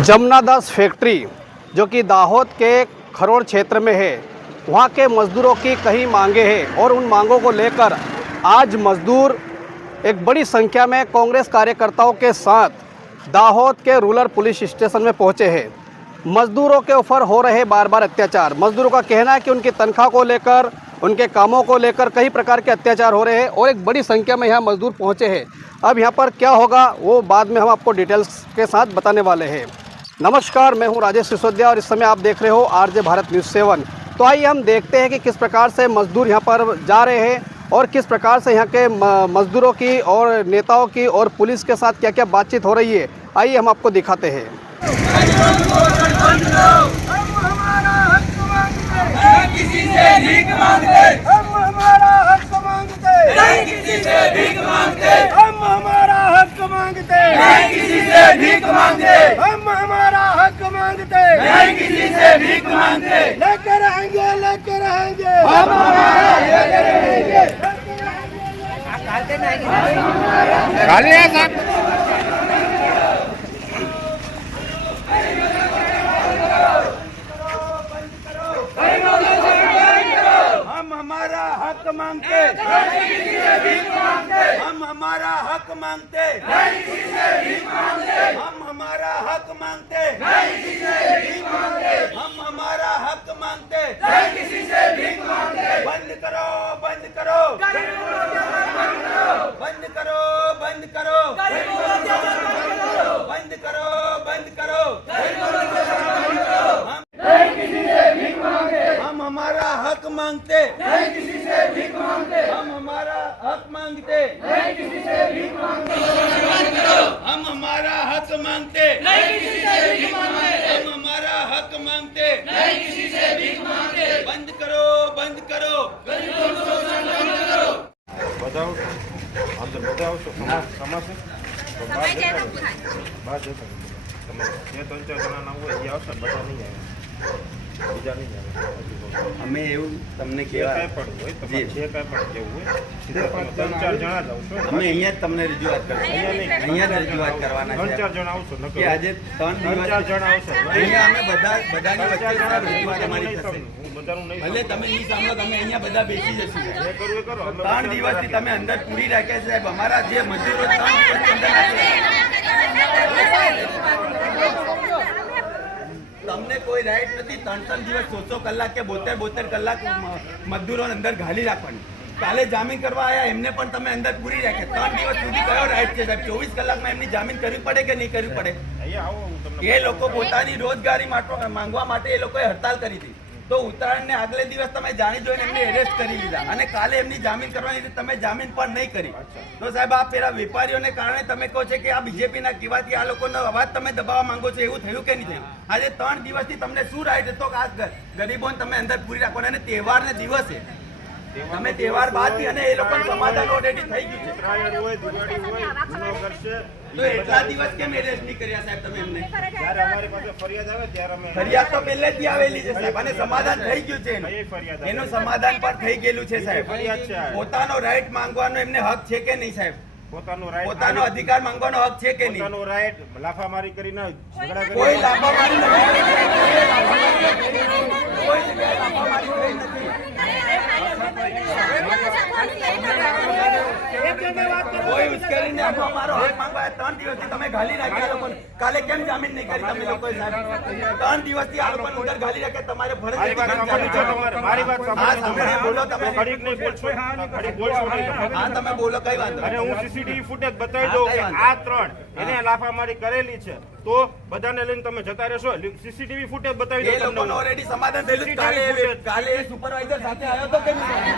Jamunadas factory जो कि दाहोद के खरोड़ क्षेत्र में है, वहाँ के मज़दूरों की कई मांगे हैं और उन मांगों को लेकर आज मज़दूर एक बड़ी संख्या में कांग्रेस कार्यकर्ताओं के साथ दाहोद के रूरल पुलिस स्टेशन में पहुँचे हैं। मज़दूरों के ऊपर हो रहे बार बार अत्याचार। मज़दूरों का कहना है कि उनकी तनख्वाह को लेकर, उनके कामों को लेकर कई प्रकार के अत्याचार हो रहे हैं और एक बड़ी संख्या में यहाँ मज़दूर पहुँचे हैं। अब यहाँ पर क्या होगा वो बाद में हम आपको डिटेल्स के साथ बताने वाले हैं। नमस्कार, मैं हूँ राजेश सिसोदिया और इस समय आप देख रहे हो आरजे भारत न्यूज़ 7। तो आइए हम देखते हैं कि किस प्रकार से मज़दूर यहाँ पर जा रहे हैं और किस प्रकार से यहाँ के मज़दूरों की और नेताओं की और पुलिस के साथ क्या क्या बातचीत हो रही है। आइए हम आपको दिखाते हैं। किसी से भीख मांगते, हम हमारा हक मांगते, नहीं किसी से भीख मांगते, हम हमारा हक मांगते, नहीं किसी से भीख मांगते, हम हमारा हक मांगते, नहीं किसी से भीख मांगते, लेकर रहेंगे, लेकर रहेंगे, हम हमारा लेकर रहेंगे। हम हमारा हक मांगते, हम हमारा हक मांगते, हम हमारा हक मांगते, हम हमारा हक मांगते, बंद करो, बंद करो, बंद करो, बंद करो, बंद करो, बंद करो, हम हमारा हक मांगते, नहीं किसी से भीख मांगते, हम हमारा हक मांगते, नहीं किसी से भीख मांगते, हम हमारा हक मांगते, नहीं किसी से भीख मांगते, हम हमारा हक मांगते, नहीं किसी से भीख मांगते, बंद करो, बंद करो, गरीबों को शोषण बंद करो। बताओ अंदर बताओ समासे तो बात देखो તમે જે ત્રણ ચાર જણા ના હોય એ આવશે બધા નહીં આવે બીજા નહીં આવે અમે એવું તમને જે કહેવા કાંઈ પણ હોય તમારે જે કાંઈ પણ કેવું હોય સીધા તમે ત્રણ ચાર જણા જ આવશો અમે અહીંયા જ તમને રજૂઆત કરશું, અહીંયા જ રજૂઆત કરવાના ત્રણ છે ચાર જણા આવશો કે આજે ત્રણ ચાર જણા આવશો અહીંયા અમે બધાની વચ્ચે રજૂઆત અમારી થશે. હું બધાનું નહીં ભલે તમે નહીં સાંભળો, તમે અહીંયા બધા બેસી જશું. જે કરવું એ કરો અમે 3 દિવસથી તમે અંદર પૂરી રાખ્યા સાહેબ. અમારા જે મજૂરો 3 દિવસથી અંદર રાખ્યા. તમને કોઈ રાઈટ નથી 3 દિવસ 100 કલાક કે 72 કલાક મજદૂરોને અંદર ઘાલી રાખવાની. કાલે જામીન કરવા આવ્યા એમને પણ તમે અંદર પૂરી રાખ્યા. 3 દિવસ સુધી કયો રાઈટ છે સાહેબ? 24 કલાકમાં એમની જામીન કરવી પડે કે નહીં કરવી પડે? અહીંયા આવો હું તમને એ લોકો પોતાની રોજગારી માંગવા માટે એ લોકોએ હડતાલ કરી હતી. તો ઉત્તરાયણને આગલે દિવસ તમે જાણી જોઈને એમને એરેસ્ટ કરી લીધા અને કાલે એમની જામીન કરવાની હતી, તમે જામીન પણ નહીં કરી. તો સાહેબ આ પેલા વેપારીઓને કારણે તમે કહો છો કે આ બીજેપીના કહેવાથી આ લોકોનો અવાજ તમે દબાવવા માંગો છો, એવું થયું કે નહીં થયું? આજે 3 દિવસથી તમને શું રાઈટ હતો કે આ ગરીબોને તમે અંદર પૂરી રાખવાના? અને તહેવારને દિવસે તમે તહેવાર બાદ અને એ લોકોનું સમાધાન ઓલરેડી થઈ ગયું છે. ઉત્તરાયણ હોય દિવાળી હોય ગુનો કરશે તો એટલા દિવસ કેમ એરેસ્ટ નહીં કર્યા સાહેબ તમે એમને? જ્યારે અમારી પાસે ફરિયાદ આવે ત્યારે અમે ફરિયાદ તો પહેલેથી આવેલી છે સાહેબ અને સમાધાન થઈ ગયું છે કઈ ફરિયાદ આવે? એનું સમાધાન પણ થઈ ગયેલું છે સાહેબ. ફરિયાદ છે આ. પોતાનો રાઈટ માંગવાનો એમને હક છે કે નહીં સાહેબ? પોતાનું રાઈટ પોતાનો અધિકાર માંગવાનો હક છે કે નહીં? પોતાનું રાઈટ લાફામારી કરીને ઝઘડા કરી કોઈ લાફામારી નથી. કોઈ જગ્યાએ લાફામારી થઈ નથી. કોઈ ઉશ્કેરીને અમારો હક માંગવા 3 દિવસથી તમે ગાલી રાખ્યા લોકોને. કાલે કેમ જામીન નહીં કરી તમે લોકોએ સાહેબ? 3 દિવસથી આ લોકોને અંદર ગાલી રાખ્યા. તમારે મારી વાત સાંભળી છે તમારે મારી વાત હા સાંભળી સાંભળે બોલો તમે. ઘડીક નહીં બોલશો ઘડીક બોલશો નહીં તમે. હા તમે બોલો, કઈ વાંધો અને નહીં. હું સીસીટીવી ફૂટેજ બતાવી દઉં કે આ 3 એને લાફામારી કરેલી છે તો બધાને લઈને તમે જતા રહેશો. સીસીટીવી ફૂટેજ બતાવી એ દઉં લોકોનું તમને. ઓલરેડી સમાધાન થયેલું. કાલે સુપરવાઇઝર સાથે આવ્યો તો કે નહીં?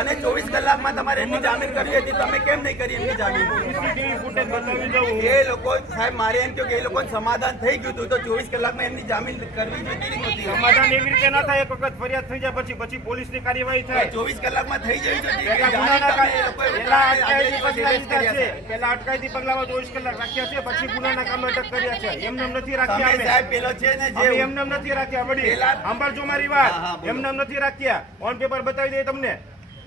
અને 24 કલાકમાં તમારે એમની જામીન કરવી હતી, તમે કેમ નહીં કરી એમની જામીન? સીસીટીવી ફૂટેજ બતાવી દઉં. એ લોકો સાહેબ મારે એમ કહ્યું કે એ લોકોનું સમાધાન થઈ ગયું હતું તો 24 કલાકમાં એમની જામીન કરવી જોઈતી નહોતી. સમાધાન એવી રીતે ના થાય. એક વખત ફરિયાદ થઈ જાય પછી પોલીસની કાર્યવાહી થાય. 24 કલાકમાં થઈ જવી જોઈએ. પેલા ગુનાના પેલા અટકાયતી પગલામાં 24 કલાક રાખ્યા છે, પછી ગુનાના કામે અટક કર્યા છે. એમને નથી રાખ્યા તમે સાહેબ પેલો છે ને અમે જે એમને નથી રાખ્યા. વડી પેલા- સાંભળજો મારી હા, વાત. હા, બોલો. એમને નથી રાખ્યા. ઓન પેપર બતાવી દઈએ તમને.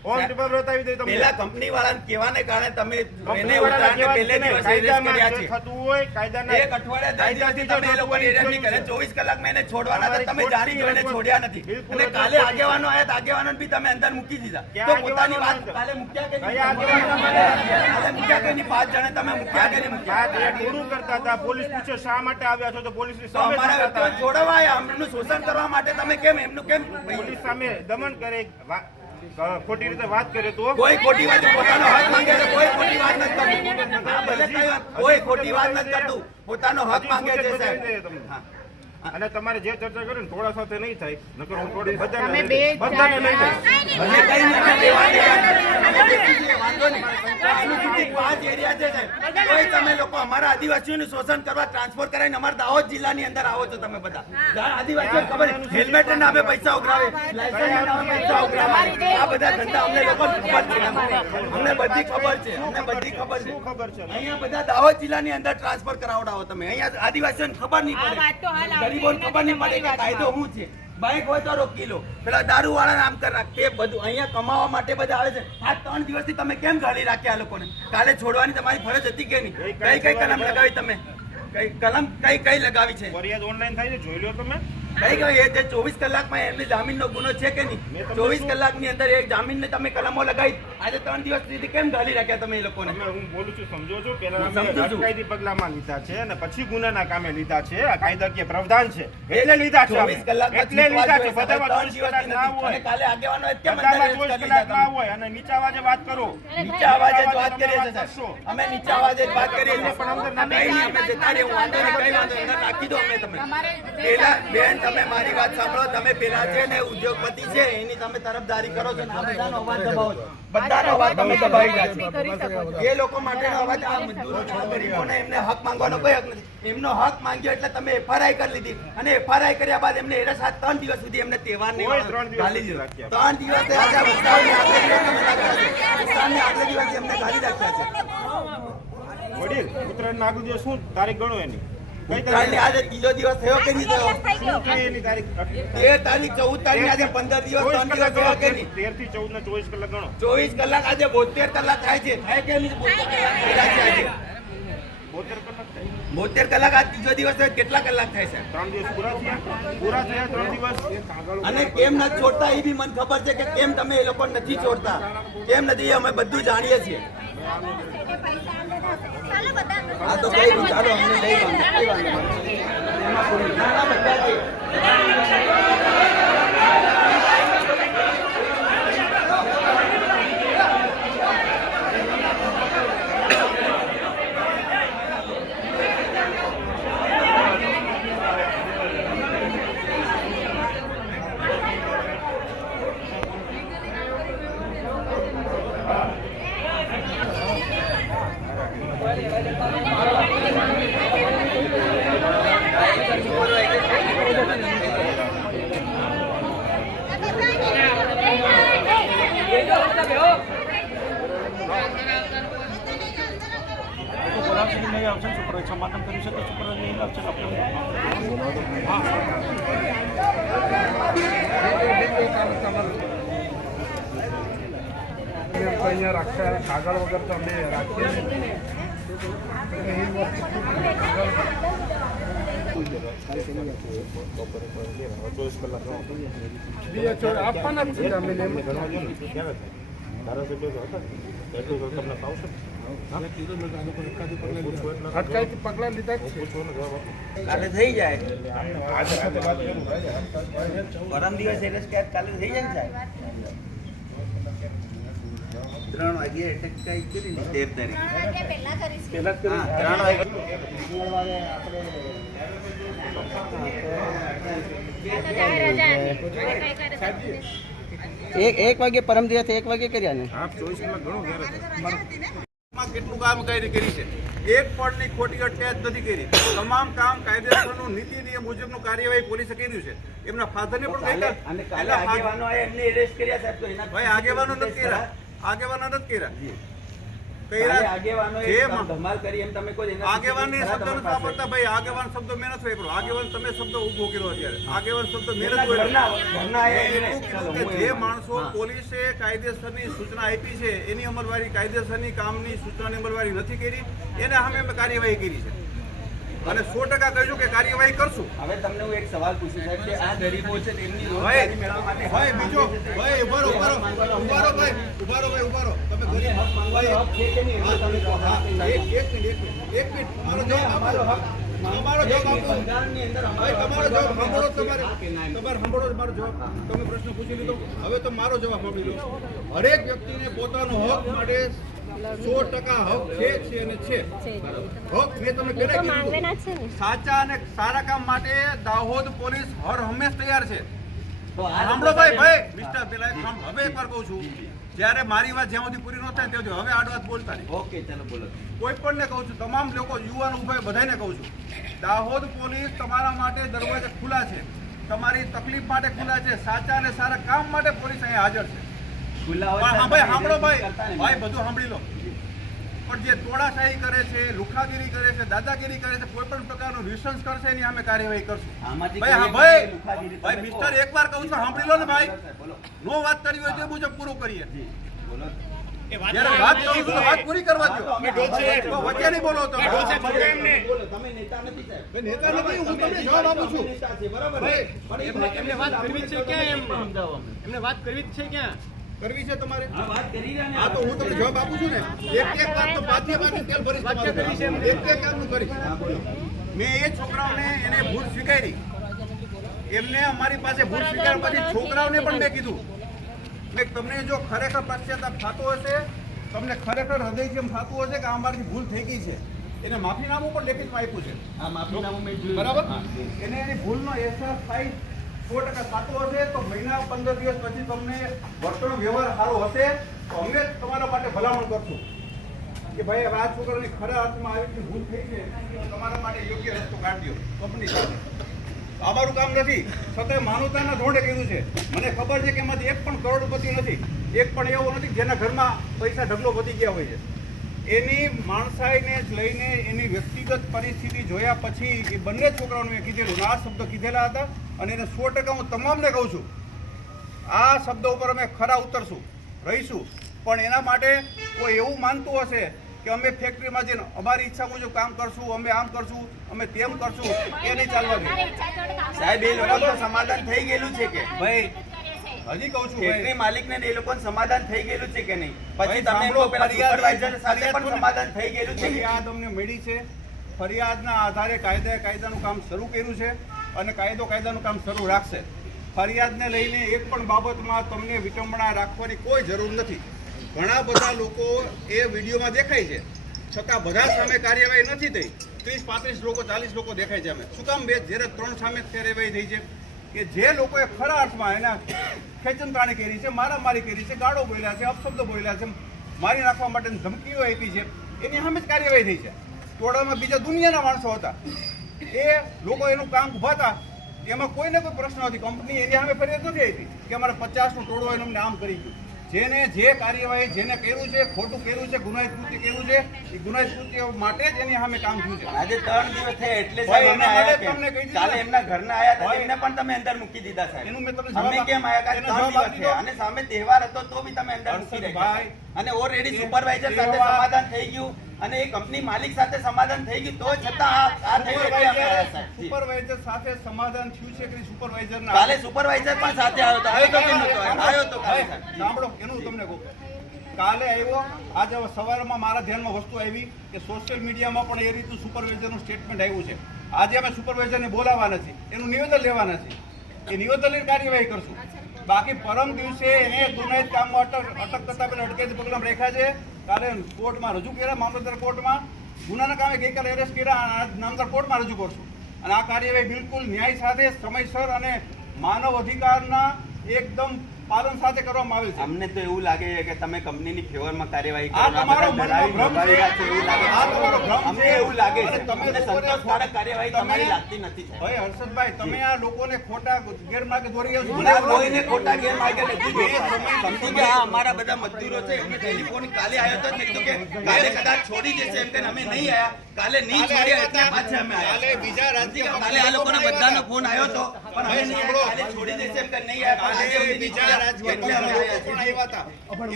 ઓન પેપર બતાવી દે તમને. પેલા કંપની વાળાને કહેવાને કારણે તમે એને કંપનીવાળાને ઉતારને પહેલે કહેવાય દિવસે કાયદામાં arrest કર્યા જે છે. થતું હોય કાયદાના એક અઠવાડિયા 10 દિવસથી તમે એ લોકોને arrest નહીં કર્યા. 24 કલાકમાં એને છોડવાના હતા, તમે જાણી જોઈને છોડ્યા નથી. અને કાલે આગેવાનો આયા તો આગેવાનોને બી તમે અંદર મૂકી દીધા. તો પોતાની વાત કાલે મૂક્યા કે નહીં? કાલે મૂક્યા કે નહીં? 5 જણે તમે મૂક્યા કે નહીં મૂક્યા? વાત એ પૂરું કરતા હતા. પોલીસ પૂછે શા માટે આવ્યા છો તો પોલીસની તો સામે અમારા જતા વ્યક્તિઓ હતા. છોડવા આવ્યા, એમનું શોષણ કરવા માટે તમે કેમ એમનું કેમ પોલીસ સામે દમન કરે ખોટી રીતે વાત કરે તો કોઈ ખોટી વાત પોતાનો હક માંગે છે, કોઈ ખોટી વાત નથી કરતું. હા, ભલે કઈ વાત, કોઈ ખોટી વાત નથી કરતું, પોતાનો હક માંગે છે સાહેબ. હા. અને તમારે જે ચર્ચા કરી ને થોડા સાથે નહીં થાય નકર હું થોડી તમે બે બધાને લઈ જઈશ. ભલે કઈ નથી લેવા દેવા. વાંધો નહીં. સાંસ્કૃતિક 5 એરિયા છે સાહેબ. કોઈ તમે લોકો અમારા આદિવાસીઓનું શોષણ કરવા ટ્રાન્સફર કરાવીને અમારા દાહોદ જિલ્લાની અંદર આવો છો તમે બધા. આદિવાસીઓ ખબર હેલ્મેટ નામે પૈસા ઉઘરાવે, લાયસન્સ નામે પૈસા ઉઘરાવે. આ બધા ધંધા અમને લોકોને ખબર છે. અમને બધી ખબર છે. અમને બધી ખબર છે. શું ખબર છે? અહીંયા બધા દાહોદ જિલ્લાની અંદર ટ્રાન્સફર કરાવડાવો તમે. અહીંયા આદિવાસીઓને ખબર નહીં પડે, ગરીબોને ખબર નહીં પડે કે કાયદો શું છે. બાઇક હોય તો રોકી લો, પેલા દારૂ વાળા આમ કરી નાખ, તે બધું અહીંયા કમાવા માટે બધા આવે છે. આ 3 દિવસથી તમે કેમ ગાળી રાખ્યા આ લોકોને? કાલે છોડવાની તમારી ફરજ હતી કે નહીં? કઈ કલમ લગાવી તમે? કઈ કલમ કઈ લગાવી છે? ફરિયાદ ઓનલાઈન થાય છે જોઈ લો તમે. કઈ એ જે 24 કલાકમાં એમની જામીનનો ગુનો છે કે નહીં? 24 કલાકની અંદર એ જામીનને તમે કલમો લગાવી. આજે 3 દિવસ સુધી કેમ ગાળી રાખ્યા તમે એ લોકોને? હું બોલું છું સમજો છો પેલા હું સમજુ છું. અટકાયતી પગલામાં લીધા છે અને પછી ગુનાના કામે લીધા છે. આ કાયદાકીય પ્રાવધાન છે એટલે લીધા છે. 24 કલાકમાં એટલે લીધા છે. જીતવા બધામાં જોઈએ. 24 કલાક ના અને હોય. કાલે આગેવાનો કેમ અંદર બધામાં arrest 24 કરી કલાક લીધા ના તમે? હોય અને નીચા અવાજે વાત કરો. નીચા અવાજે જ વાત કરીએ તમે છીએ કરશો. સાહેબ. અમે નીચા અવાજે જ વાત કરીએ છીએ. પણ અંદર કઈ નહીં, અમે જતા રહીએ. વાંધો નહીં, કઈ વાંધો નહીં. અંદર રાખી દો અમે તમે. પેલા બેન તમે મારી વાત સાંભળો. તમે પેલા છે ને ઉદ્યોગપતિ છે એની તમે તરફદારી કરો છો ને આ બધાનો અવાજ દબાવો છો. બધાનો અવાજ તમે દબાવી રહ્યા છો. એ લોકો માટેનો અવાજ આ મજદૂરો છે, આ ગરીબોને એમને હક માંગવાનો કોઈ હક નથી. એમનો હક માંગ્યો એટલે તમે FRI કરી લીધી અને FRI કર્યા બાદ એમને એરસ 3 દિવસ સુધી એમને તહેવારની કોઈ 3 દિવસ ગાલી નથી દીધો. રાખ્યા. 3 દિવસે આજે વસ્તાવની આગલે દિવસે તમે રાખ્યા છે. વસ્તાવની આગલે દિવસે એમને ગાલી રાખ્યા છે. વડીલ ઉત્તરાયણના આગળ દિવસ શું તારીખ ગણો એની? કઈ ઉત્તરાયણની તારીખ? આજે ત્રીજો દિવસ થયો કે નહીં થયો? શું કઈ એની તારીખ? 13 તારીખ 14 તારીખ આજે 15 દિવસ 3 દિવસ થયો કે નહીં? 13 થી 14 ને 24 કલાક ગણો. 24 કલાક આજે 72 કલાક થાય છે. થાય કે નહીં? 72 કલાક થયા છે આજે. 72 કલાક થાય. 72 કલાક આ ત્રીજો દિવસ થયો. કેટલા કલાક થાય છે? 3 દિવસ પૂરા થયા 3 દિવસ. અને કેમ નથી છોડતા એ બી મને ખબર છે કે કેમ તમે એ લોકો નથી છોડતા, કેમ નથી, અમે બધું જાણીએ છીએ. આ તો કઈ નહીં, ચાલો અમને લઈ વાંધો, કઈ વાંધો નથી. એમાં કોઈ ના, ના, બધા છે. અહીંયા રાખતા કાગળ વગર તો અમે રાખીએ નહીં. આપવાના જ છે અમે એમ. અટકાયતી પગલાં લીધા જ છે. કાલે થઈ જાય. આજે સાથે વાત કરું. પરમ દિવસ એટલે કાલે થઈ જાય ને સાહેબ. 3 વાગે અટેક કરી કરી ને 13 તારીખ પહેલા જ હા, કરી. 3 વાગે એક વાગે પરમ દિવસ 1 વાગે કર્યા ને. આપ 24 કલાક ગણો ક્યારે? માં કેટલું કામ કરી છે. એક પણ ની ખોટી અટકાયત નથી કરી. તમામ કામ કાયદેસરનું નીતિ નિયમ મુજબનું કાર્યવાહી પોલીસે કર્યું છે. એમના ફાધરને પણ કાલે અને કાલે આગેવાનો એમને એરેસ્ટ કર્યા સાહેબ. તો એના ભાઈ આગેવાનો નથી કર્યા. આગેવાનો નથી કર્યા. કાલે આગેવાનોએ જે ધમાલ કરી એમ તમે કોઈ એના આગેવાનની ખરા શબ્દ તમારી નથી પાસે? વાપરતા ભાઈ, આગેવાન શબ્દ મેં નથી વાપર્યો. આગેવાન તમે શબ્દ ઊભો કર્યો અત્યારે. આગેવાન શબ્દ મેં એના નથી ઘરના વાપર્યો. આયા મેં એમને. એટલું કીધું ચાલો, કે હું જે એવું માણસો હા. પોલીસે કાયદેસરની સૂચના આપી છે એની અમલવારી કાયદેસરની કામની સૂચનાની અમલવારી નથી કરી, એને સામે અમે કાર્યવાહી કરી છે અને 100% કહીશું કે કાર્યવાહી કરશું. હવે તમને હું એક સવાલ પૂછું સાહેબ કે આ ગરીબો છે તેમની ભાઈ રોજગારી મેળવવા માટે ભાઈ બીજો ભાઈ ઉભા રહો ભાઈ ઉભા રહો તમે ગરીબ હક માંગવાનો હક છે કે નહીં? એમાં તમે કહો. હા, એક મિનિટ તમારો જવાબ અમારો આપો. હક તમારો જવાબ આપો. બંધારણની અંદર ભાઈ અમારો તમારો હક જવાબ સાંભળો છે. તમારે હા કે ના એમ? તમારે સાંભળો મારો જવાબ. તમે પ્રશ્ન પૂછી લીધો, હવે તો મારો જવાબ સાંભળી લો. હરેક વ્યક્તિને પોતાનો હક માટે 100% હક છે અને છે. હક મેં તમને પહેલા કીધું. સાચા અને સારા કામ માટે દાહોદ પોલીસ હર હંમેશ તૈયાર છે. તો આ સાંભળો ભાઈ મિસ્ટર પેલા હવે એકવાર કહું છું, જ્યારે મારી વાત જ્યાં સુધી પૂરી ન થાય ત્યાં સુધી હવે આડ વાત બોલતા નહીં. ઓકે ચાલો બોલો. કોઈ પણ ને કહું છું, તમામ લોકો યુવાનો ઉભા બધાને કહું છું, દાહોદ પોલીસ તમારા માટે દરવાજા ખુલ્લા છે, તમારી તકલીફ માટે ખુલ્લા છે, સાચા અને સારા કામ માટે પોલીસ અહીંયા હાજર છે. ખુલ્લા હોય પણ હા ભાઈ સાંભળો ભાઈ કરતા નહીં. ભાઈ બધું સાંભળી લો. પણ જે તોડાશાહી કરે છે, લુખાગીરી કરે છે, દાદાગીરી કરે છે, કોઈ પણ પ્રકારનું રિસર્ચ કરશે એની અમે કાર્યવાહી કરશું. આમાંથી ભાઈ હા કોઈ ભાઈ લુખાગીરી તમે ભાઈ કહો. મિસ્ટર એકવાર કહું છું સાંભળી લો ને ભાઈ. બોલો નો વાત કરી હોય તો એ મુજબ પૂરું કરીએ. બોલો. જ્યારે વાત કરું છું તો વાત પૂરી કરવા દો. તો વચ્ચે નહીં બોલો તમે. બોલો, તમે નેતા નથી સાહેબ. ભાઈ નેતા નથી, હું તમને જવાબ આપું છું. તમે નેતા છે, બરાબર ને? ભાઈ, પણ એમને વાત કરવી છે ક્યાં એમને વાત કરવી જ છે ક્યાં? કરવી છે તમારે? હા, વાત કરી રહ્યા ને. હા તો હું તમને જવાબ આપું છું ને. એક વાત તો પાછી તેલ ભરીશ તમારું. એક કામનું કરીશ. મેં એ છોકરાઓને એને ભૂલ સ્વીકારી, એમને અમારી પાસે ભૂલ સ્વીકાર પછી છોકરાઓને પણ મેં કીધું મેં તમને જો ખરેખર પશ્ચાતાપ થતો હશે, તમને ખરેખર હૃદયથી એમ થતું હશે કે આ અમારી ભૂલ થઈ ગઈ છે, એને માફીનામું પણ લેખિતમાં આપ્યું છે. આ માફીનામું મેં જોયું. બરાબર, હા. એને એની ભૂલનો અહેસાસ થાય 100% થતો હશે તો મહિના 15 દિવસ પછી તમને વર્તન વ્યવહાર સારો હશે તો અમે તમારા માટે ભલામણ કરશું કે ભાઈ હવે આ છોકરાની ખરા અર્થમાં આવી રીતે ભૂલ થઈ છે તો તમારા માટે યોગ્ય રસ્તો કાઢ્યો કંપની સાથે. અમારું કામ નથી, છતાંય માનવતાના ધોરણે કર્યું છે. મને ખબર છે કે એમાંથી એક પણ કરોડપતિ નથી, એક પણ એવો નથી જેના ઘરમાં પૈસા ઢગલો વધી ગયા હોય છે. એની માણસાઈને જ લઈને એની વ્યક્તિગત પરિસ્થિતિ જોયા પછી એ બંને છોકરાઓને મેં કીધેલું, આ શબ્દ કીધેલા હતા અને એને 100% હું તમામને કહું છું આ શબ્દ ઉપર અમે ખરા ઉતરશું, રહીશું. પણ એના માટે કોઈ એવું માનતું હશે કે અમે ફેક્ટરીમાં જઈને અમારી ઈચ્છા મુજબ કામ કરશું, અમે આમ કરશું, અમે તેમ કરશું, એ નહીં ચાલવા દે. સાહેબ એ લોકોનું સમાધાન થઈ ગયેલું છે કે ભાઈ હજી કહું છું ફેક્ટરી ભાઈ, માલિકને ને એ લોકોનું સમાધાન થઈ ગયેલું છે કે નહીં? ભાઈ, પછી તમે સાંભળો, એમનો પેલા ફરિયાદ- સુપરવાઇઝર સાથે પણ ફરિયાદ સમાધાન થઈ ગયેલું છે કે? ફરિયાદ અમને મળી છે, ફરિયાદના આધારે કાયદાનું કામ શરૂ કર્યું છે અને કાયદાનું કામ શરૂ રાખશે. ફરિયાદને લઈને એક પણ બાબતમાં તમને વિટંબણા રાખવાની કોઈ જરૂર નથી. ઘણા બધા લોકો એ વિડીયોમાં દેખાય છે છતાં બધા સામે કાર્યવાહી નથી થઈ. 30-35 લોકો 40 લોકો દેખાય છે. અમે શું કામ બે જ્યારે 3 સામે જ કાર્યવાહી થઈ છે કે જે લોકોએ ખરા અર્થમાં એના ખેંચનતાણી કરી છે, મારામારી કરી છે, ગાળો બોલ્યા છે, અપશબ્દો બોલ્યા છે, મારી નાખવા માટેની ધમકીઓ આપી છે, એની સામે જ કાર્યવાહી થઈ છે. ટોળામાં બીજા દુનિયાના માણસો હતા, એ લોકો એનું કામ ઉભા હતા, એમાં કોઈને કોઈ પ્રશ્ન નથી. કંપની એની સામે ફરિયાદ નથી આપી કે અમારે 50નું ટોળો હોય અમને આમ કરી ગયું. જેને જે કાર્યવાહી જેને કર્યું છે, ખોટું કર્યું છે, ગુનાહિત કૃત્ય કર્યું છે, એ ગુનાહિત કૃત્ય માટે જ એની સામે કામ થયું છે. આજે 3 દિવસ થયા એટલે ભાઈ, સાહેબ અમે એના માટે આયા તમને કહી કેમ? દીધું. કાલે એમના ઘરના આયા હતા, ભાઈ, એમને પણ તમે અંદર મૂકી દીધા સાહેબ. એનું મેં તમને જવાબ અમે કેમ આયા? એનો કાલે 3 જવાબ દિવસ આપી દો. થયા અને સામે તહેવાર હતો તો બી તમે અંદર મૂકી હર્ષદભાઈ, રાખ્યા. અને ઓલરેડી એ સુપરવાઇઝર સાથે તહેવાર- સમાધાન થઈ ગયું અને એ કંપની માલિક સાથે સમાધાન થઈ ગયું તો છતાં આ થયું એટલે અમે આયા સાહેબ. જી. સુપરવાઇઝર સાથે સમાધાન થયું છે કે સુપરવાઇઝર કાલે સુપરવાઇઝર પણ સાથે આવ્યો હતો. આવ્યો તો કે નહોતો? આવ્યો તો કાલે સાહેબ. જી. સાંભળો, એનું તમને કહું. કાલે આવ્યો, આજે સવારમાં મારા ધ્યાનમાં વસ્તુ આવી કે સોશિયલ મીડિયામાં પણ એ રીતનું સુપરવાઇઝરનું સ્ટેટમેન્ટ આવ્યું છે. આજે અમે સુપરવાઇઝરને બોલાવવાના છીએ, એનું નિવેદન લેવાના છે. એ નિવેદન લઈને કાર્યવાહી કરશું. બાકી પરમ દિવસે એને ગુનાહિત કામમાં અટક કરતા પહેલા અટકેથી પગલાં રાખ્યા છે. કાલે કોર્ટમાં રજૂ કર્યા, મામલતદાર કોર્ટમાં ગુનાના કામે ગઈકાલે એરેસ્ટ કર્યા, આજ નામદાર કોર્ટમાં રજૂ કરશું. અને આ કાર્યવાહી બિલકુલ ન્યાય સાથે સમયસર અને માનવ અધિકારના એકદમ પાલન સાથે કરવામાં આવેલ છે. અમને તો એવું લાગે છે કે તમે કંપનીની ફેવરમાં કાર્યવાહી આ કરો. તમારો બધા મનનો ભ્રમ ડરાવી છે. એવું લાગે છે. આ તમારો ભ્રમ અમને છે. એવું લાગે છે. અને તમે અમને લોકોને સંતોષકારક કાર્યવાહી તમે- તમારી લાગતી નથી સાહેબ. ભાઈ હર્ષદભાઈ, તમે આ લોકોને ખોટા ગેરમાર્ગે દોરી રહ્યા છો. મને કોઈને ખોટા ગેરમાર્ગે નથી દોરતા. સમજી ગયા, આ અમારા બધા મજદૂરો છે એમને ટેલિફોન કાલે આવ્યો તો જ મેં કીધું કે કાલે કદાચ છોડી દેશે એમ કે અમે નહીં આયા, કાલે નહીં છોડ્યા એટલે પાછા અમે કાલે આયા. બીજા રાજકીય કાલે આ લોકોને બધાનો ફોન આવ્યો હતો પણ અમે નહીં આયા. કાલે છોડી દેશે એમ કે નહીં આયા, પણ આજે કાલે અમને નહીં બીજા છોડ્યા. રાજકીય એટલે અમે પક્ષના આયા લોકો પણ છીએ. આવ્યા હતા.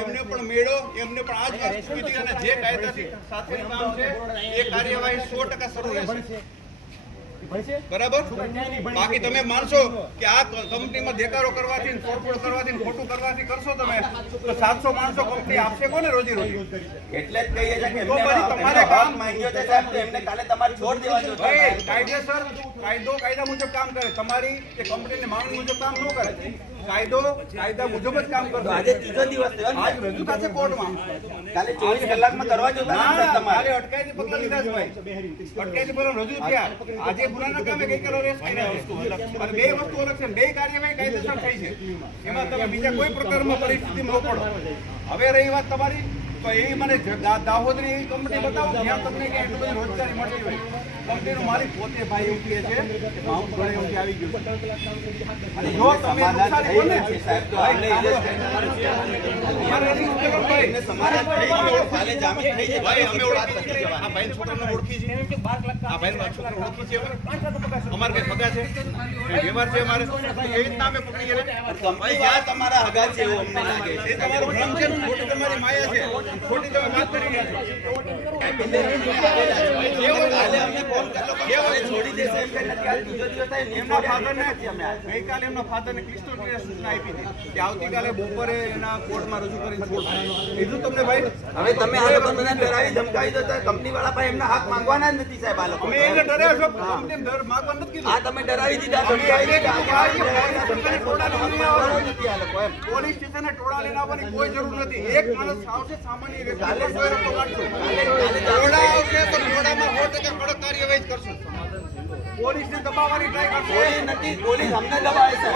એમને પણ મેળો, એમને પણ આ જ વસ્તુથી અને જે કાયદાથી સાથેનું કામ છે એ કાર્યવાહી 100% શરૂ રહેશે. બરાબર? બાકી તમે માનશો કે આ કંપનીમાં દેકારો કરવાથી ને તોડફોડ કરવાથી ને ખોટું કરવાથી કરશો તમે તો 700 માણસો કંપની આપશે કોને રોજી રોટી? એટલે જ કહીએ છીએ કે તો એમને પછી તમારે એમનો કામ હક માંગ્યો છે સાહેબ, તો એમને કાલે તમારે છોડ દેવા જોઈએ. ભાઈ, કાયદેસર કાયદા મુજબ કામ કરે. તમારી કે કંપનીની માંગણી મુજબ કામ ન કરે. કાયદા મુજબ જ કામ તો કરશે. આજે ત્રીજો દિવસ થયો ને આજ સાહેબ. રજૂ થશે કોર્ટમાં. કાલે 24 કલાકમાં કરવા જોતા ના, ને સાહેબ તમારે. કાલે અટકાયતી પગલાં લીધા છે ભાઈ. અટકાયતી પગલાં રજૂ થયા. આજે ગુનાના કામે ગઈકાલે arrest કર્યા છે. અને બે વસ્તુ અલગ છે. બે કાર્યવાહી કાયદેસર થઈ છે. એમાં તમે બીજા કોઈ પ્રકારમાં પરિસ્થિતિમાં ન પડો. હવે રહી વાત તમારી, તો એવી મને દાહોદની એવી કંપની બતાવો જ્યાં તમને કે એટલી બધી રોજગારી મળતી હોય. કંપનીનો માલિક પોતે ભાઈ એવું કહે છે કે માઉન્ટ ઘણે ઊંચી આવી ગયું છે. અને જો તમે સમાધાન નુકસાની થઈ બને, ગયું છે સાહેબ, તો અમને arrest અમારે એની ઉપર પણ ભાઈ, એમને સમાધાન થઈ ગયું. કાલે જામીન થઈ જાય. ભાઈ, અમે વાત નથી આ જવાની. ભાઈના છોકરાને ઓળખી છીએ. આ ભાઈના છોકરાને ઓળખી છીએ અમે. અમારે કઈ સગા છે, કઈ વ્યવહાર છે અમારે, એવી રીતના અમે પકડીએ ને. કંપની જ્યાં તમારા હગા છે એવું અમને લાગે છે. એ તમારો ભ્રમ છે ને, ખોટી તમારી માયા છે, ખોટી તમે વાત કરી રહ્યા છો. કાલે અમને ફોન કરેલો પણ કાલે છોડી દેશે એમ કે નથી. આ ત્રીજો દિવસ થાય, નહીં એમના છોડ્યા ફાધરને નથી અમે આજે. ગઈકાલે એમના ફાધરને ક્લિસ્ટલ ક્લિયર સૂચના આપી હતી કે આવતીકાલે બપોરે એના કોર્ટમાં રજૂ કરીને છોડશે. કીધું તમને ભાઈ? હવે તમે આ લોકો બધાને ડરાવી ધમકાવી દો તો કંપની વાળા પાસે એમના હક માંગવાના જ નથી સાહેબ. આ લોકો અમે એને ડર્યા છો, કંપનીને ડર માગવા નથી કીધું. આ તમે ડરાવી દીધા, ધમકાવી દીધા. નથી આ લોકો એમ. પોલીસ સ્ટેશને ટોળા લઈને આવવાની કોઈ જરૂર નથી. એક માણસ આવશે, સામાન્ય વ્યક્તિ પર કોઈ રસ્તો કાઢશો. ટોળા આવશે તો ટોળામાં 100% કડક કાર્યવાહી જ કરશું. પોલીસને દબાવવાની ટ્રાય કરશો. પોલીસ નથી, પોલીસ અમને દબાવે છે.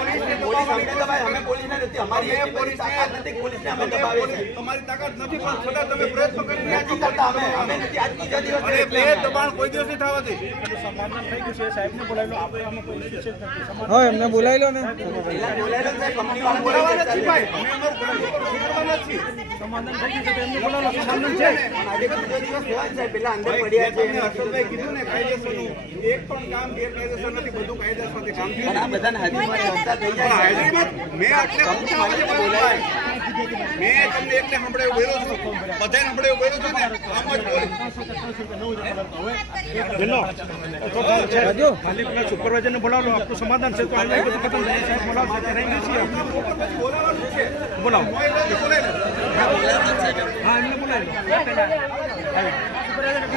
પોલીસ અમને દબાવે, અમે પોલીસને નથી. અમારી એટલી બધી તાકાત નથી કે પોલીસને અમે દબાવીએ છીએ. તમારી તાકાત નથી પણ છતાં તમે પ્રયત્ન કરી રહ્યા છો. નથી કરતા અમે. અમે નથી. આજ ત્રીજો દિવસ અને છે એટલે બે અમે દબાણ કોઈ દિવસ નહીં થવાથી. સમાધાન થઈ ગયું છે, સાહેબને બોલાવી લો. આપણે આમાં કોઈ વિશેષ નથી. સમાધાન હા એમને બોલાવી લો ને. પેલા બોલાયેલો છે, કંપની વાળા બોલાવવાના બોલાવે જ છે. છીએ ભાઈ. અમે અમારું કામ કરવાના જ છીએ. સમાધાન થઈ ગયું છે તો એમને બોલાવો. સમાધાન છે. આજે ત્રીજો દિવસ થયો ને સાહેબ, પેલા અંદર પડ્યા છે. તમને હર્ષદભાઈ કીધું ને કાયદેસરનું. એક પણ કામ ગેરકાયદેસર નથી, બધું કાયદેસરથી કામ પણ આ થયું. બધાને હાજરીમાં ચર્ચા થઈ પણ જાય છે. હાજરીમાં મેં આટલે પૂછ્યા વગર બોલાય. મેં તમને એટલે સંભળાયું બોલ્યો છું, બધાને સંભળાયું બોલ્યો છું ને, આમ જ બોલ્યો. ખાલી પેલા સુપરવાઇઝરને બોલાવો. આપણું સમાધાન છે તો આવી બધું ખતમ થઈ જાય. સાહેબ બોલાવો. ત્યારે રહી છીએ આપણે. બોલાવવાનું છે. બોલાવો. બોલાય ને. હા એમને બોલાવી લો.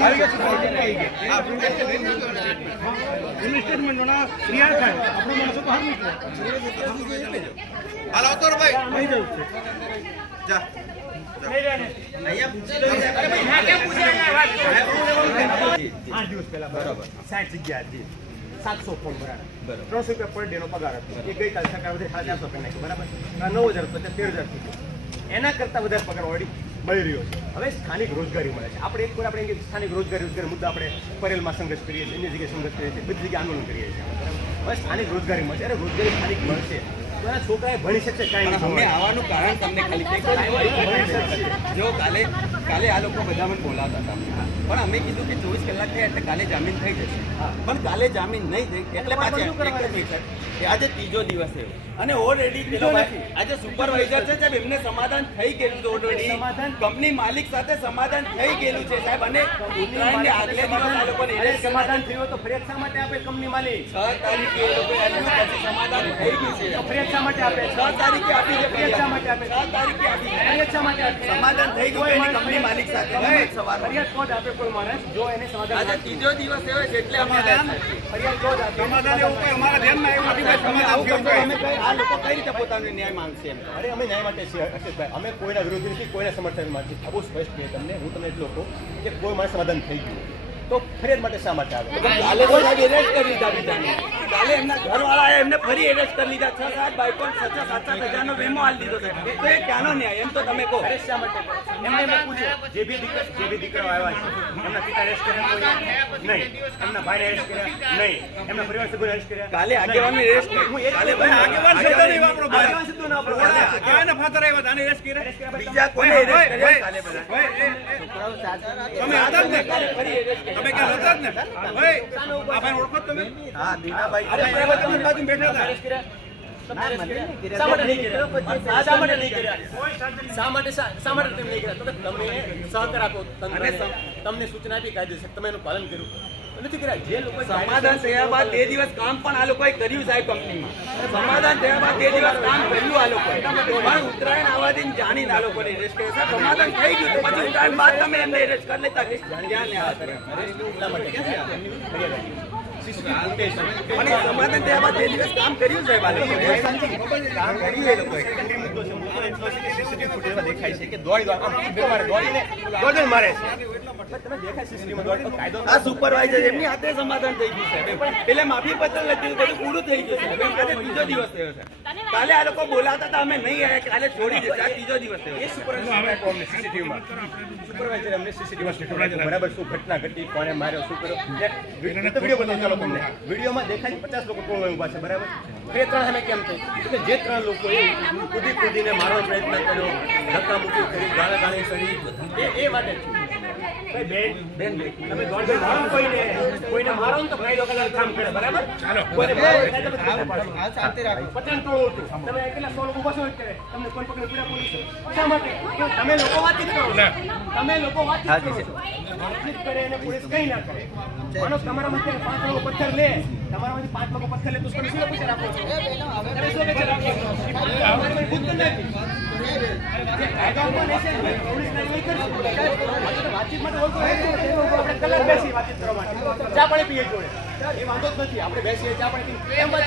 આવી ગયા સુપરવાઇઝર આવી ગયા. આ એટલે લઈને જજો ને. એમની સ્ટેટમેન્ટ ઘણા ક્લિયર થાય. આપણો માણસો તો હાર નીકળે. હાલ આવતો રે ભાઈ. થઈ જવું છે. જા. અહીંયા પૂછી લો સાહેબ. અરે ભાઈ, ના કેમ પૂછે? જી, જી. 8 દિવસ પહેલા બરાબર 60 જગ્યા હતી. 700 ફોર્મ ભરાયા. 300 રૂપિયા પર ડેનો પગાર હતો. એ ગઈકાલે સરકાર વધે 450 રૂપિયા નાખી. બરાબર. આ 9000 પછી 13000 થઈ ગયો. એના કરતાં વધારે પગાર ઓલરેડી મળી રહ્યો છે. હવે સ્થાનિક રોજગારી મળે છે. આપણે એક વાર આપણે એમ કે સ્થાનિક રોજગારી મુદ્દા આપણે પરેલમાં સંઘર્ષ કરીએ છીએ, અન્ય જગ્યાએ સંઘર્ષ કરીએ છીએ, બધી જગ્યાએ આંદોલન કરીએ છીએ. બરાબર. હવે સ્થાનિક રોજગારી મળશે. અરે રોજગારી સ્થાનિક મળશે તો એના છોકરાએ ભણી શકશે કાંઈ પણ અમે નહીં. આવવાનું કારણ તમને ખાલી કહી જો કાલે આ લોકો બધા મને બોલાતા હતા પણ અમે કીધું કે 24 કલાક થયા એટલે કાલે જામીન થઈ જશે પણ કાલે જામીન નહીં થઈ એટલે પાછા એક જ મિનિટ. આજે ત્રીજો દિવસ છે અને ઓલરેડી પેલો ભાઈ આજે સુપરવાઇઝર છે સાહેબ એમને સમાધાન થઈ ગયેલું છે ઓલરેડી કંપની માલિક સાથે સમાધાન થઈ ગયેલું છે સાહેબ અને ઉત્તરાયણને આગલે દિવસ આ લોકોને arrest સમાધાન થયું તો ફરિયાદ શા માટે આપે કંપની માલિક? 6 તારીખે એ લોકોએ આપ્યું, પછી સમાધાન થઈ ગયું છે. તો ફરિયાદ શા માટે આપે? 6 તારીખે આપી છે ફરિયાદ શા માટે આપે? 6 તારીખે આપી છે. ફરિયાદ શા માટે આપે? સમાધાન થઈ ગયું એની કંપની માલિક સાથે સવારમાં. ફરિયાદ કોણ આપે કોઈ માણસ જો એને સમાધાન આજે ત્રીજો દિવસ થયો છે એટલે અમે આવ્યા છીએ. ફરિયાદ કોણ આપે? સમાધાન એવું કોઈ અમારા ધ્યાનમાં આવ્યું નથી ભાઈ. સમાધાન આવું થયું કરશો છે. અમે આ લોકો કઈ રીતે પોતાનો ન્યાય માંગશે એમ? અરે અમે ન્યાય માટે છીએ હર્ષદભાઈ. અમે કોઈના વિરોધી નથી, કોઈના સમર્થનમાં નથી. બહુ સ્પષ્ટ છે તમને. હું તમને એટલું કહું કે કોઈ માણસ સમાધાન થઈ ગયું તો ફરિયાદ માટે શા માટે આવે? કાલે તો સાહેબ arrest કરી દીધા બીજાને. કાલે એમના ઘરવાળાએ એમને ફરી એરેસ્ટ કરી લીધા 6-7 બાઈકો 6-7 હજારનો વીમો આલી દીધો છે તો એ ક્યાંનો ન્યાય? એમ તો તમે કહો. શા માટે એમને મેં પૂછ્યું જે બી દીકરાઓ આવ્યા છે એમના પિતા અરેસ્ટ કર્યા કોઈ? નહીં. એમના ભાઈને અરેસ્ટ કર્યા? નહીં. એમના પરિવાર સભ્યોને અરેસ્ટ કર્યા? કાલે આગેવાનને એરેસ્ટ કાલે ભાઈ આગેવાન શબ્દ નહીં વાપરો ભાઈ. આગેવાન શબ્દો ના વાપરો. આગેવાનના ફાધર આવ્યા હતા, આને arrest કર્યા. બીજા કોને એરેસ્ટ કર્યા કાલે બધા? ભાઈ, તમે હતા જ ને? તમે ક્યાં હતા જ ને? ભાઈ, આ ભાઈને ઓળખો છો તમે? હા દીનાભાઈ અરે બરાબર તમે બાજુ બેઠા હતા. શા માટે નહીં કર્યા? શા માટે નહીં કર્યા? શા માટે તેમ નહીં કર્યા? તમે સહકાર આપો તંત્રને, તમને સૂચના આપી કાયદેસર, તમે એનું પાલન કર્યું નથી કર્યા? જે લોકો સમાધાન થયા બાદ 2 દિવસ કામ પણ આ લોકોએ કર્યું સાહેબ કંપનીમાં. સમાધાન થયા બાદ 2 દિવસ કામ કર્યું આ લોકોએ. પણ ઉત્તરાયણ આવવા દઈને જાણીને આ લોકોને એરેસ્ટ કર્યા. સાહેબ સમાધાન થઈ ગયું તો પછી ઉત્તરાયણ બાદ તમે એમને એરેસ્ટ કરી લેતા કે ક્યાં ને આ કરે? પણ એ સમાધાન થયા બાદ 2 દિવસ કામ કર્યું સાહેબ આ લોકોએ. કામ કર્યું એ લોકોએ. સીસીટીવી ફૂટેજમાં દેખાય છે કે દોડીને મારે છે. તમે દેખાય સીસીટીવીમાં દોડી તો કાયદો આ સુપરવાઇઝર એમની હાથે સમાધાન થઈ ગયું સાહેબ. એટલે માફી પત્ર લખ્યું બધું પૂરું થઈ ગયું સાહેબ. એમ કદાચ ત્રીજો દિવસ થયો છે. કાલે આ લોકો બોલાતા હતા અમે નહીં આવ્યા, કાલે છોડી દીધા. ત્રીજો દિવસ થયો. એ સુપરવાઇઝર અમને સીસીટીવીમાં સુપરવાઇઝર અમને સીસીટીવીમાં બરાબર શું ઘટના ઘટી, કોને માર્યો, શું કર્યો, વિડીયો બતાવો ચાલો તમને. વિડીયોમાં દેખાય 50 લોકો કોણ ઉભા છે બરાબર. 2-3 અમે કેમ થઈ એટલે જે 3 લોકોએ કૂદીને મારવાનો પ્રયત્ન કર્યો, ધક્કામુક્કી કરી, ગાળાગાળી કરી, એ માટે બેન તમે દોડો મારો કોઈને મારો ને તો કાયદો કદાચ કામ કરે બરાબર. કોઈને મારો શાંતિ રાખો. પતન ટોળું હતું. તમે કેટલા 100 લોકો ઉભા છો કરે તમને કોઈ પકડી પીડા પોલીસ શા માટે? તમે લોકો વાતચીત કરો છો. તમે લોકો વાતચીત કરો છો. વાતચીત કરે અને પોલીસ કઈ ના કરે. માનો તમારામાંથી 5 લોકો પથ્થર લે, તમારામાંથી 5 લોકો પથ્થર લે તો તમે શું પૈસા રાખો છો? તમે શું પૈસા રાખો છો? અમારી ખુદ નથી. જે કાયદામાં લેશે પોલીસ કાર્યવાહી કરશે. વાતચીત માટે આપણે કલાક બેસી વાતચીત કરવા માટે ચા પાણી પીએ જોડે એ વાંધો જ નથી. આપણે બેસીએ ચા પાણી પીએ એમ વાત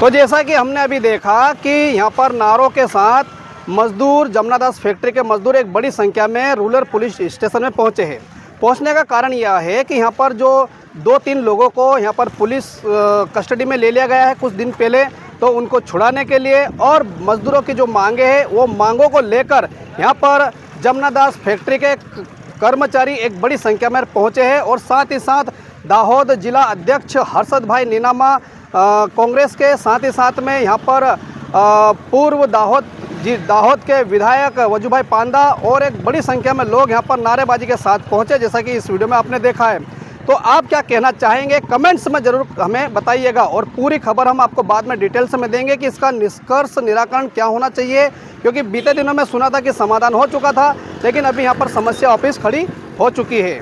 तो जैसा कि हमने अभी देखा कि यहाँ पर नारों के साथ मजदूर जमुनादास फैक्ट्री के मजदूर एक बड़ी संख्या में रूरल पुलिस स्टेशन में पहुँचे हैं। पहुँचने का कारण यह है कि यहाँ पर जो 2-3 लोगों को यहाँ पर पुलिस कस्टडी में ले लिया गया है कुछ दिन पहले, तो उनको छुड़ाने के लिए और मजदूरों की जो मांगे हैं वो मांगों को लेकर यहाँ पर जमुनादास फैक्ट्री के कर्मचारी एक बड़ी संख्या में पहुँचे हैं। और साथ ही साथ दाहोद जिला अध्यक्ष हर्षद भाई नीनामा कांग्रेस के साथ ही साथ में यहाँ पर पूर्व दाहोद के विधायक वजूभाई पांदा और एक बड़ी संख्या में लोग यहाँ पर नारेबाजी के साथ पहुँचे, जैसा कि इस वीडियो में आपने देखा है। तो आप क्या कहना चाहेंगे कमेंट्स में ज़रूर हमें बताइएगा, और पूरी खबर हम आपको बाद में डिटेल्स में देंगे कि इसका निष्कर्ष निराकरण क्या होना चाहिए, क्योंकि बीते दिनों में सुना था कि समाधान हो चुका था, लेकिन अभी यहाँ पर समस्या वापस खड़ी हो चुकी है।